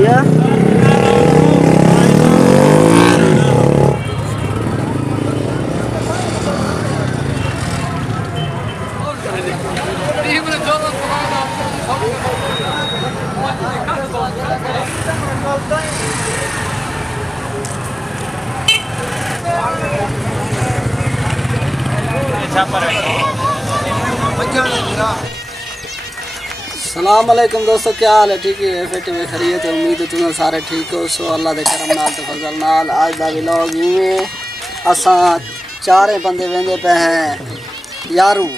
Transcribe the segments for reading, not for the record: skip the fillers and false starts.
Yeah. सलाम अलैकुम दोस्तों, क्या हाल है? ठीक है, फिट में खरीद है। उम्मीद है तुम्हें सारे ठीक हो। सो अल्लाह दे करम नाल ते फजल नाल आज दा व्लॉग में असा चारे बंदे वेंदे पे हैं यारू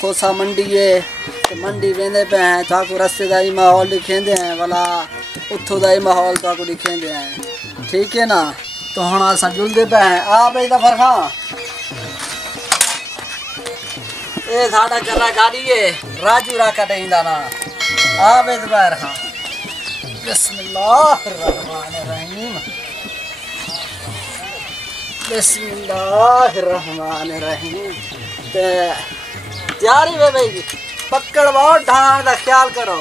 खोसा मंडी है ते मंडी वेंदे पे हैं। ताको रस्ते दा ही माहौल दिखेंदे हैं, वाला उथों दा ही माहौल ताको दिखेंदे हैं। ठीक है ना, तो हुण असा जुलदे पे हैं। आ बे दा फरखा ए साडा करा गाड़ी है राजू राका टेंदा ना। आ बे दोबारा हां बिस्मिल्लाहिर्रहमानिर्रहीम बिस्मिल्लाहिर्रहमानिर्रहीम। ते तैयारी वे भाई, पकड़ बहुत ढाण दा ख्याल करो।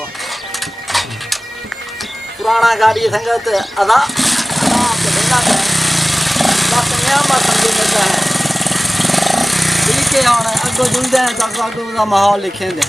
पुराना गाड़ी संगत अदा के देना है बस नियामत समझ में है। ठीक है, हम अगो जुलते हैं तो अगो का माहौल लिखेंगे।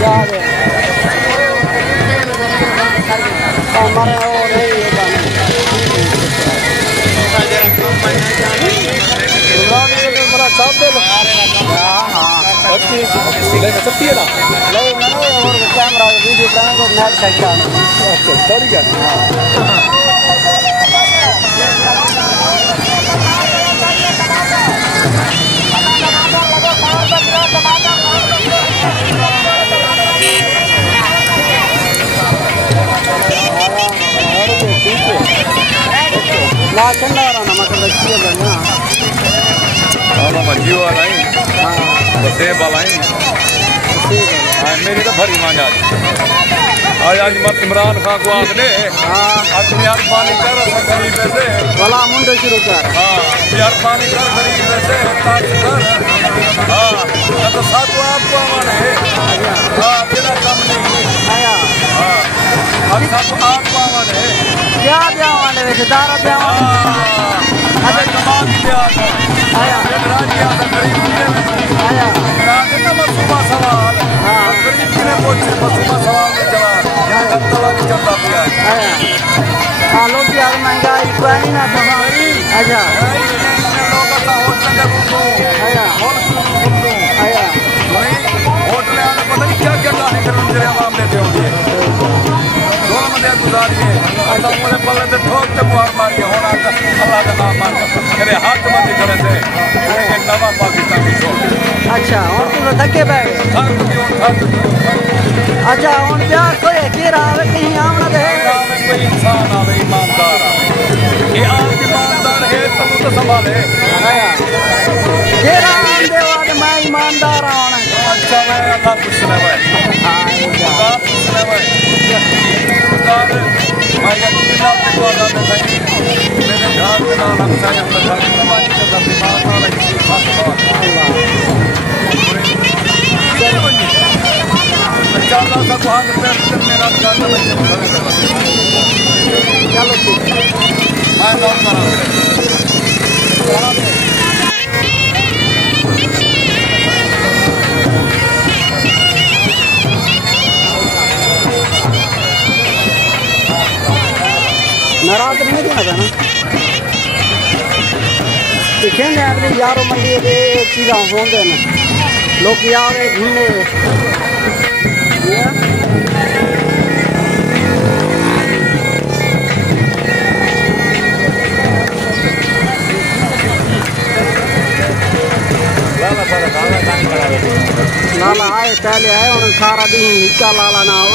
क्या है हमारे वो नहीं बड़ा चाहते लोग सकती है ना और कैमरा वीडियो बनाएंगे नेट सेट अच्छा सॉरी क्या ना चंदा रहा ना मतलब अच्छी है ना हाँ मंजी वाला ही बसे वाला ही हाँ मेरी तो भरी मान आज मत इमरान खान को आग दे आज यार पानी कर गरीब से वाला मुंडे शुरू कर हाँ यार पानी कर गरीब से ताज कर हाँ तो साथ आपको आवाज़ है हाँ तेरा कम नहीं आया हाँ अब साथ आपको आवाज़ है क्या ब्याह वैसे दारा ब्याह अच्छा कमाल ब्याह आया राजी आता गरीब आया राज का मसूमा सवाल हाँ गरीब ने पूछे मसूमा सवाल में जवाब तला की चलता पिया आया हाँ लोग यार महंगाई कोई ना तो अच्छा लोग का होटल का घूमो आया आया होटल आने पता नहीं क्या क्या गाने कर रहे हैं आवाम देते होंगे दोनों मध्य गुजारिए अच्छा मुझे पल्ले से ठोकते मुहार मारिए होना अल्लाह का नाम मान मेरे हाथ मत करे थे एक नवा पाकिस्तान की छोड़ अच्छा और तू धक्के पे अच्छा और प्यार कोई केरा आवे कहीं आमना दे कोई इंसान आवे ईमानदार आवे ये आप ईमानदार है तुम तो संभाले आया केरा दे वाले मैं ईमानदार हूं अच्छा मैं अल्लाह पूछने भाई अल्लाह पूछने भाई कार मैं यकीन आपके को अल्लाह ने कही मेरे घर में ना लगता है अपना घर समाज का दिमाग ना लगी बात अल्लाह अच्छा अल्लाह का वहां पे मेरा घर में चलो ठीक मैं नॉट करा नवरात्र में देना था ना दिखेंगे अपनी यारों मंडी के चीज़ा होंगे ना लोग यार घूमने लाला आए पहले आए उन्हें सारा दिन हिक्का लाला ना हो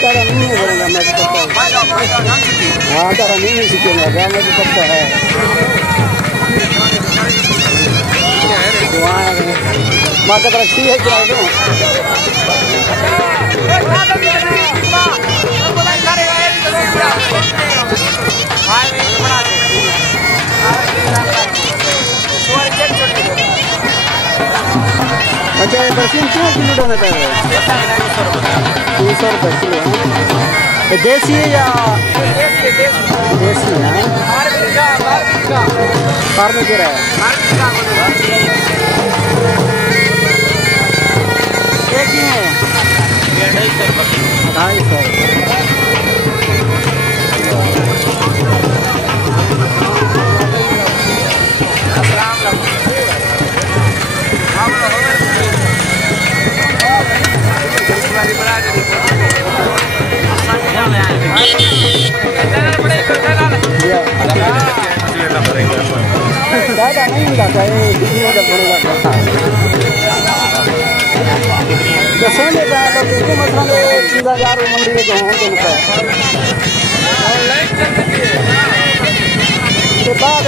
तारा नहीं बोलेगा मैं तो करता हाँ तारा नहीं सीखेगा मैं तो करता है माता रखी है क्या अच्छा ये बर्फी क्यों किलो डालना पड़ रहा है 300 रुपये किलो है देसी है या देसी है फार्म में रहा है एक ही है 1000 मंडी में तो बाद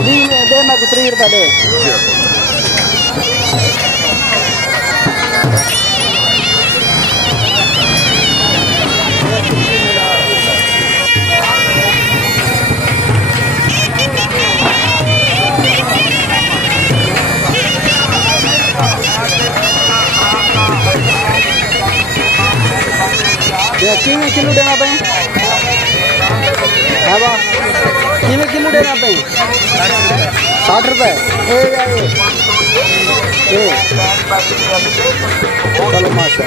दे मैं 30 रुपये दे। किमें किलो देना पे? हाँ बा किमें किलो देना पे? 60 रुपये। चलो माशा